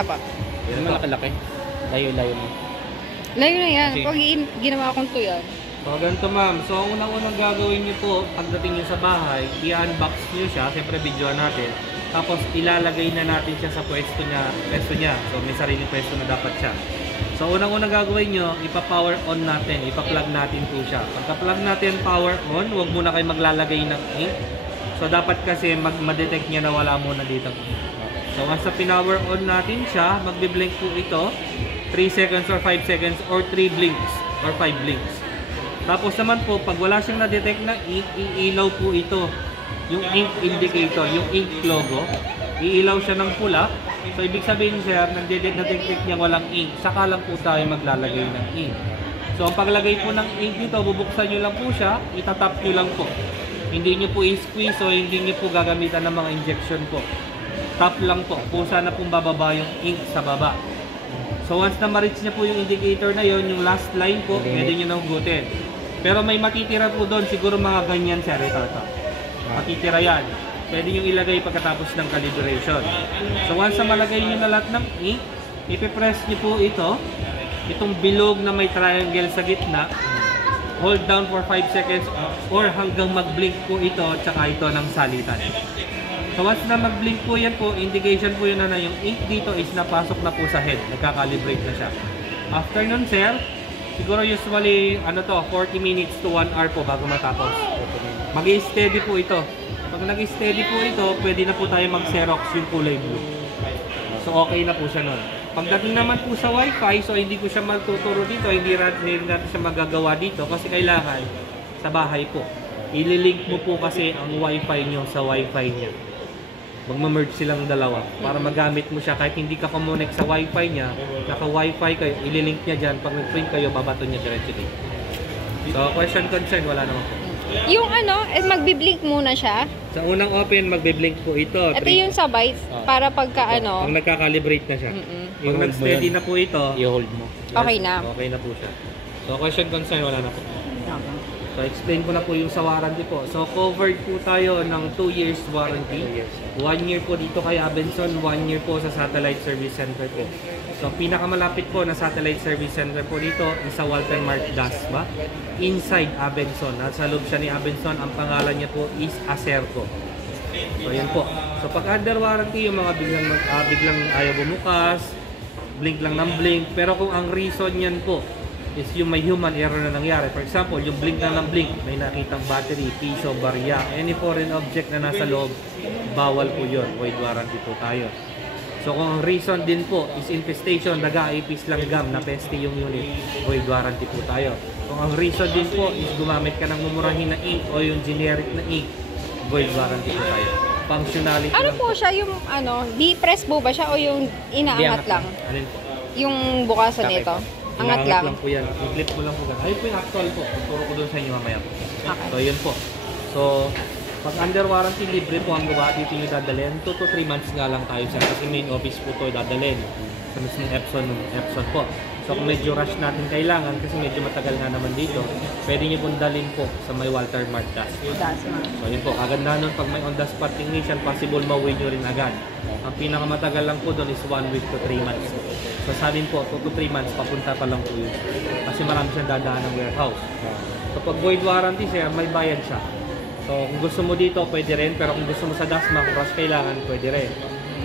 Apa? Yan naman laki-laki. Layo-layo mo. Layo na yan. Okay. Pag ginawa kong tuyan. So, ganito ma'am. So, ang unang-unang gagawin niyo po, pagdating niyo sa bahay, i-unbox niyo siya. Siyempre, videoan natin. Tapos, ilalagay na natin siya sa pwesto niya. So, may sariling pwesto na dapat siya. So, unang-unang gagawin niyo, ipa-power on natin. Ipa-plug natin po siya. Pagka-plug natin power on, huwag muna kayo maglalagay ng ink. So, dapat kasi ma-detect niya na wala muna dito ang ink. So, once na pinower on natin siya, magbi-blink po ito. 3 seconds or 5 seconds or 3 blinks or 5 blinks. Tapos naman po, pag wala siyang na-detect na ink, iilaw po ito. Yung ink indicator, yung ink logo. Iilaw siya ng pula. So, ibig sabihin sir, na-detect niya walang ink. Saka lang po tayo maglalagay ng ink. So, ang paglagay po ng ink dito, bubuksan nyo lang po siya, itatap nyo lang po. Hindi nyo po i-squeeze o hindi nyo po gagamitan ng mga injection po. Tap lang po. Pusa na pong bababa yung ink sa baba. So once na ma-reach niya po yung indicator na yon, yung last line po, pwede nyo nang hugutin. Pero may matitira po doon, siguro mga ganyan sir, ito. Matitira yan. Pwede nyo ilagay pagkatapos ng calibration. So once na malagay nyo na lahat ng ink, ipipress nyo po ito, itong bilog na may triangle sa gitna, hold down for 5 seconds or hanggang mag-blink po ito, tsaka ito ng salitan. So once na mag-blink po yan po, indication po yun na yung ink dito is napasok na po sa head. Nagka-calibrate na siya. After nun sir, siguro usually 40 minutes to 1 hour po bago matapos. Mag-i-steady po ito. Pag nag-i-steady po ito, pwede na po tayo mag-xerox yung kulay blue. So okay na po siya nun. Pagdating naman po sa wifi, so hindi ko siya magtuturo dito, hindi natin siya magagawa dito kasi kailangan sa bahay po. Ililink mo po kasi ang wifi nyo sa wifi niya. Magma-merge silang dalawa para magamit mo siya kahit hindi ka connect sa wifi niya, naka-wifi kayo, ililink niya dyan, pag nag-print kayo, babato niya diretso dito. So, question concern, wala naman po. Yung magbi-blink muna siya. Sa unang open, magbe-blink po ito. Ito yung sabay, para pagka Pag nagka-calibrate na siya. Pag nag-steady na po ito, i-hold mo. Okay na. Okay na po siya. So, question concern, wala na po. So, explain ko na po yung sa warranty po. So, covered po tayo ng 2 years warranty. 1 year po dito kay Abenson, 1 year po sa Satellite Service Center po. So, pinakamalapit po na Satellite Service Center po dito is sa Walter Mart Dasma. Inside Abenson. Nasa loob siya ni Abenson. Ang pangalan niya po is Acerco. So, yun po. So, pag under warranty, yung mga biglang ayaw bumukas, blink lang ng blink. Pero kung ang reason yan po is yung may human error na nangyari. For example, yung blink na ng blink, may nakitang battery, piso, barya, any foreign object na nasa loob, bawal po yun. Void warranty po tayo. So kung ang reason din po is infestation, nag-aipis langgam, napeste yung unit, void warranty po tayo. Kung ang reason din po is gumamit ka ng mumurahin na ink o yung generic na ink, void warranty po tayo. Functionality ano po siya, yung di-press po ba siya o yung inaangat lang? Alin po? Yung bukasan nito? Angat lang po yan. I-clip mo lang po ganun. Ayun po yung actual po. Tuturo ko doon sa inyo mamaya po. Okay. So, yun po. So, pag under warranty, libre po ang gawa dito yung dadalhin. 2 to 3 months nga lang tayo siya. Kasi main office po ito dadalhin. Sa mismong Epson po. So, kung medyo rush natin kailangan, kasi medyo matagal nga naman dito, pwede nyo pong dalhin po sa may Walter Mart Dasma. So, yun po. Kagandahan nun, pag may on the spot technician, possible mauwi nyo rin agad. Ang pinakamatagal lang po doon is 1 week to 3 months. So sa amin po, 2 to 3 months, papunta pa lang po yun. Kasi marami siyang dadaan ng warehouse. So pag void warranty sir, may bayad siya. So kung gusto mo dito, pwede rin. Pero kung gusto mo sa Dasma, kung rush kailangan, pwede rin.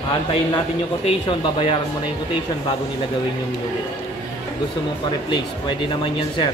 Aantayin natin yung quotation, babayaran mo na yung quotation bago nila gawin yung unit. Gusto mong pa-replace, pwede naman yan sir.